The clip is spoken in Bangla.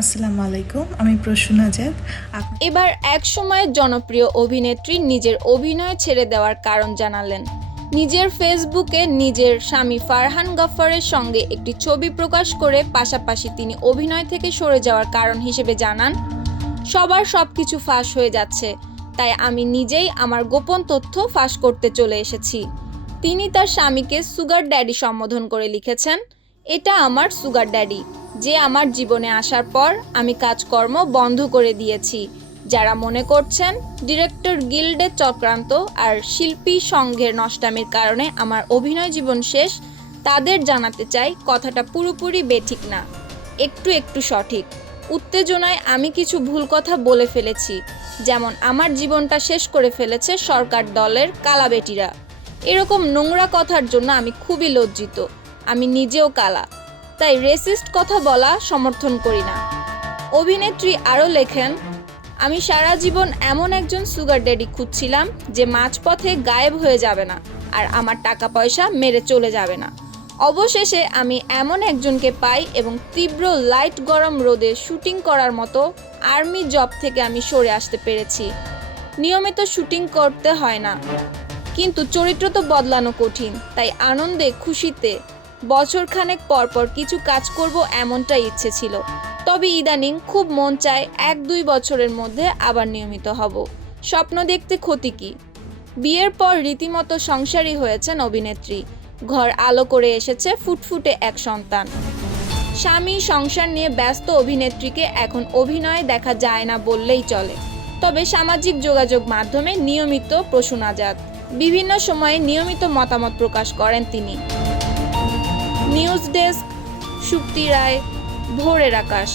আসসালামু আলাইকুম, আমি প্রসূন আজাদ এবার এক সময়ের জনপ্রিয় অভিনেত্রী নিজের অভিনয় ছেড়ে দেওয়ার কারণ জানালেন। নিজের ফেসবুকে নিজের স্বামী ফারহান গফফারের সঙ্গে একটি ছবি প্রকাশ করে পাশাপাশি তিনি অভিনয় থেকে সরে যাওয়ার কারণ হিসেবে জানান, সবার সব কিছু ফাঁস হয়ে যাচ্ছে, তাই আমি নিজেই আমার গোপন তথ্য ফাঁস করতে চলে এসেছি। তিনি তার স্বামীকে সুগার ড্যাডি সম্বোধন করে লিখেছেন, এটা আমার সুগার ড্যাডি। যে আমার জীবনে আসার পর আমি কাজকর্ম বন্ধ করে দিয়েছি। যারা মনে করছেন ডিরেক্টর গিল্ডের চক্রান্ত আর শিল্পী সংঘের নষ্টামির কারণে আমার অভিনয় জীবন শেষ, তাদের জানাতে চাই কথাটা পুরোপুরি বেঠিক না। একটু একটু সঠিক। উত্তেজনায় আমি কিছু ভুল কথা বলে ফেলেছি, যেমন আমার জীবনটা শেষ করে ফেলেছে সরকার দলের কালাবেটিরা। এরকম নোংরা কথার জন্য আমি খুবই লজ্জিত। আমি নিজেও কালা। তাই রেসিস্ট কথা বলা সমর্থন করি না। অভিনেত্রী আরও লেখেন, আমি সারা জীবন এমন একজন সুগার ড্যাডি খুঁজছিলাম যে মাঝপথে গায়েব হয়ে যাবে না আর আমার টাকা পয়সা মেরে চলে যাবে না। অবশেষে আমি এমন একজনকে পাই এবং তীব্র লাইট গরম রোদে শুটিং করার মতো আর্মি জব থেকে আমি সরে আসতে পেরেছি। নিয়মিত শুটিং করতে হয় না। কিন্তু চরিত্র তো বদলানো কঠিন, তাই আনন্দে, খুশিতে বছরখানেক পর পর কিছু কাজ করব এমনটাই ইচ্ছে ছিল। তবে ইদানিং খুব মন চায় এক দুই বছরের মধ্যে আবার নিয়মিত হব। স্বপ্ন দেখতে ক্ষতি কি? বিয়ের পর রীতিমতো সংসারী হয়েছেন অভিনেত্রী। ঘর আলো করে এসেছে ফুটফুটে এক সন্তান। স্বামী সংসার নিয়ে ব্যস্ত অভিনেত্রীকে এখন অভিনয়ে দেখা যায় না বললেই চলে। তবে সামাজিক যোগাযোগ মাধ্যমে নিয়মিত প্রসূন আজাদ বিভিন্ন সময়ে নিয়মিত মতামত প্রকাশ করেন তিনি। নিউজ ডেস্ক শুক্তি রায় ভোরের আকাশ।